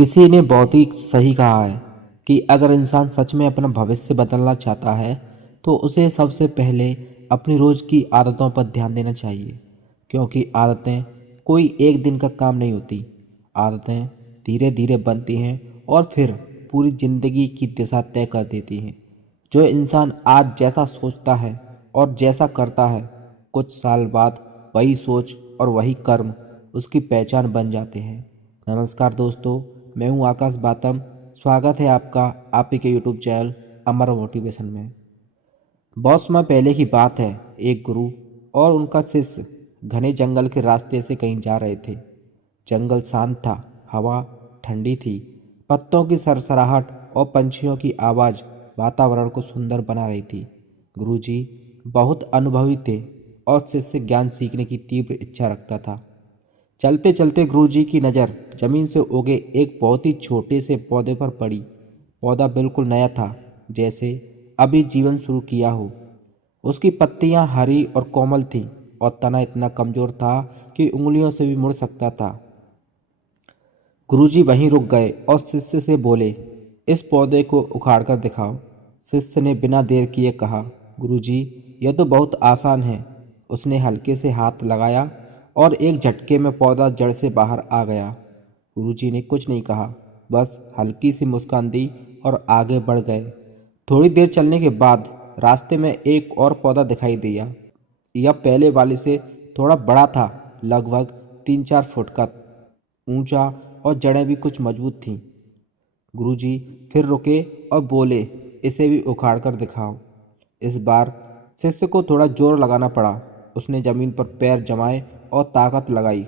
किसी ने बहुत ही सही कहा है कि अगर इंसान सच में अपना भविष्य बदलना चाहता है तो उसे सबसे पहले अपनी रोज़ की आदतों पर ध्यान देना चाहिए। क्योंकि आदतें कोई एक दिन का काम नहीं होती। आदतें धीरे धीरे बनती हैं और फिर पूरी ज़िंदगी की दिशा तय कर देती हैं। जो इंसान आज जैसा सोचता है और जैसा करता है, कुछ साल बाद वही सोच और वही कर्म उसकी पहचान बन जाते हैं। नमस्कार दोस्तों, मैं हूं आकाश बातम। स्वागत है आपका आप ही के यूट्यूब चैनल अमर मोटिवेशन में। बहुत समय पहले की बात है, एक गुरु और उनका शिष्य घने जंगल के रास्ते से कहीं जा रहे थे। जंगल शांत था, हवा ठंडी थी, पत्तों की सरसराहट और पंछियों की आवाज़ वातावरण को सुंदर बना रही थी। गुरुजी बहुत अनुभवी थे और शिष्य ज्ञान सीखने की तीव्र इच्छा रखता था। चलते चलते गुरुजी की नज़र जमीन से उगे एक बहुत ही छोटे से पौधे पर पड़ी। पौधा बिल्कुल नया था, जैसे अभी जीवन शुरू किया हो। उसकी पत्तियां हरी और कोमल थीं और तना इतना कमज़ोर था कि उंगलियों से भी मुड़ सकता था। गुरुजी वहीं रुक गए और शिष्य से बोले, इस पौधे को उखाड़ कर दिखाओ। शिष्य ने बिना देर किए कहा, गुरुजी यह तो बहुत आसान है। उसने हल्के से हाथ लगाया और एक झटके में पौधा जड़ से बाहर आ गया। गुरुजी ने कुछ नहीं कहा, बस हल्की सी मुस्कान दी और आगे बढ़ गए। थोड़ी देर चलने के बाद रास्ते में एक और पौधा दिखाई दिया। यह पहले वाले से थोड़ा बड़ा था, लगभग 3-4 फुट का ऊंचा और जड़ें भी कुछ मजबूत थीं। गुरुजी फिर रुके और बोले, इसे भी उखाड़ कर दिखाओ। इस बार शिष्य को थोड़ा जोर लगाना पड़ा। उसने जमीन पर पैर जमाए और ताकत लगाई।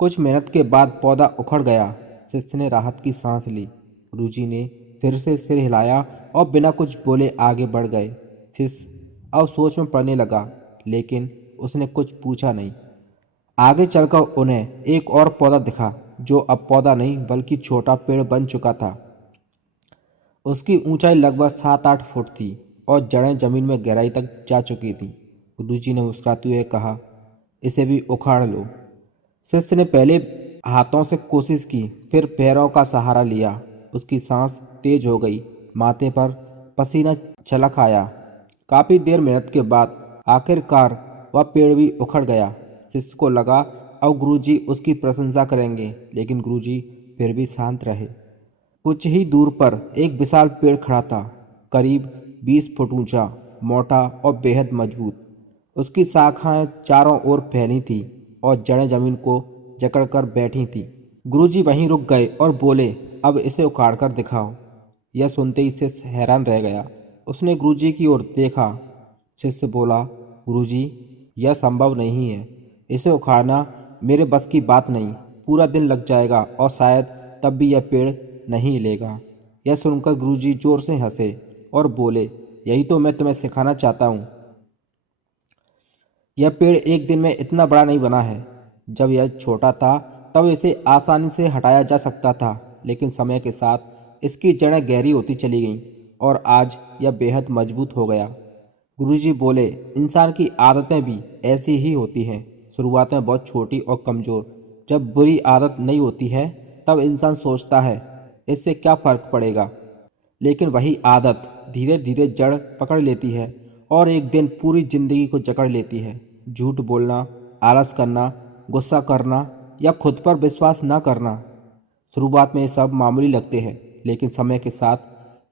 कुछ मेहनत के बाद पौधा उखड़ गया। शिष्य ने राहत की सांस ली। गुरुजी ने फिर से सिर हिलाया और बिना कुछ बोले आगे बढ़ गए। शिष्य अब सोच में पड़ने लगा, लेकिन उसने कुछ पूछा नहीं। आगे चलकर उन्हें एक और पौधा दिखा, जो अब पौधा नहीं बल्कि छोटा पेड़ बन चुका था। उसकी ऊंचाई लगभग 7-8 फुट थी और जड़ें जमीन में गहराई तक जा चुकी थीं। गुरुजी ने मुस्कुराते हुए कहा, इसे भी उखाड़ लो। शिष्य ने पहले हाथों से कोशिश की, फिर पैरों का सहारा लिया। उसकी सांस तेज हो गई, माथे पर पसीना छलक आया। काफ़ी देर मेहनत के बाद आखिरकार वह पेड़ भी उखड़ गया। शिष्य को लगा अब गुरुजी उसकी प्रशंसा करेंगे, लेकिन गुरुजी फिर भी शांत रहे। कुछ ही दूर पर एक विशाल पेड़ खड़ा था, करीब 20 फुट ऊंचा, मोटा और बेहद मजबूत। उसकी शाखाएं चारों ओर फैली थीं और जड़ें जमीन को जकड़कर बैठी थीं। गुरुजी वहीं रुक गए और बोले, अब इसे उखाड़ कर दिखाओ। यह सुनते ही शिष्य हैरान रह गया। उसने गुरुजी की ओर देखा। शिष्य बोला, गुरुजी यह संभव नहीं है। इसे उखाड़ना मेरे बस की बात नहीं। पूरा दिन लग जाएगा और शायद तब भी यह पेड़ नहीं हिलेगा। यह सुनकर गुरुजी जोर से हंसे और बोले, यही तो मैं तुम्हें सिखाना चाहता हूँ। यह पेड़ एक दिन में इतना बड़ा नहीं बना है। जब यह छोटा था तब इसे आसानी से हटाया जा सकता था, लेकिन समय के साथ इसकी जड़ें गहरी होती चली गईं और आज यह बेहद मजबूत हो गया। गुरुजी बोले, इंसान की आदतें भी ऐसी ही होती हैं, शुरुआत में बहुत छोटी और कमज़ोर। जब बुरी आदत नहीं होती है तब इंसान सोचता है इससे क्या फ़र्क पड़ेगा, लेकिन वही आदत धीरे धीरे जड़ पकड़ लेती है और एक दिन पूरी ज़िंदगी को जकड़ लेती है। झूठ बोलना, आलस करना, गुस्सा करना या खुद पर विश्वास न करना, शुरुआत में ये सब मामूली लगते हैं, लेकिन समय के साथ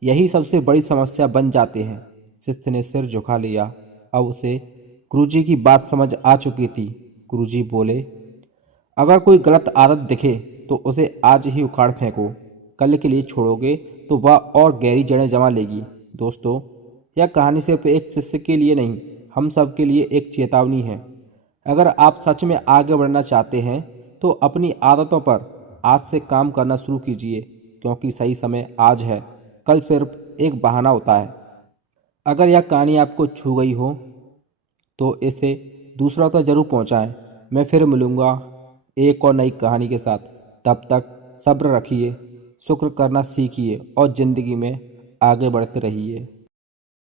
यही सबसे बड़ी समस्या बन जाते हैं। शिष्य ने सिर झुका लिया। अब उसे गुरुजी की बात समझ आ चुकी थी। गुरुजी बोले, अगर कोई गलत आदत दिखे तो उसे आज ही उखाड़ फेंको। कल के लिए छोड़ोगे तो वह और गहरी जड़ें जमा लेगी। दोस्तों, यह कहानी सिर्फ एक शिष्य के लिए नहीं, हम सब के लिए एक चेतावनी है। अगर आप सच में आगे बढ़ना चाहते हैं तो अपनी आदतों पर आज से काम करना शुरू कीजिए, क्योंकि सही समय आज है, कल सिर्फ एक बहाना होता है। अगर यह कहानी आपको छू गई हो तो इसे दूसरों तक जरूर पहुंचाएं। मैं फिर मिलूंगा एक और नई कहानी के साथ। तब तक सब्र रखिए, शुक्र करना सीखिए और ज़िंदगी में आगे बढ़ते रहिए।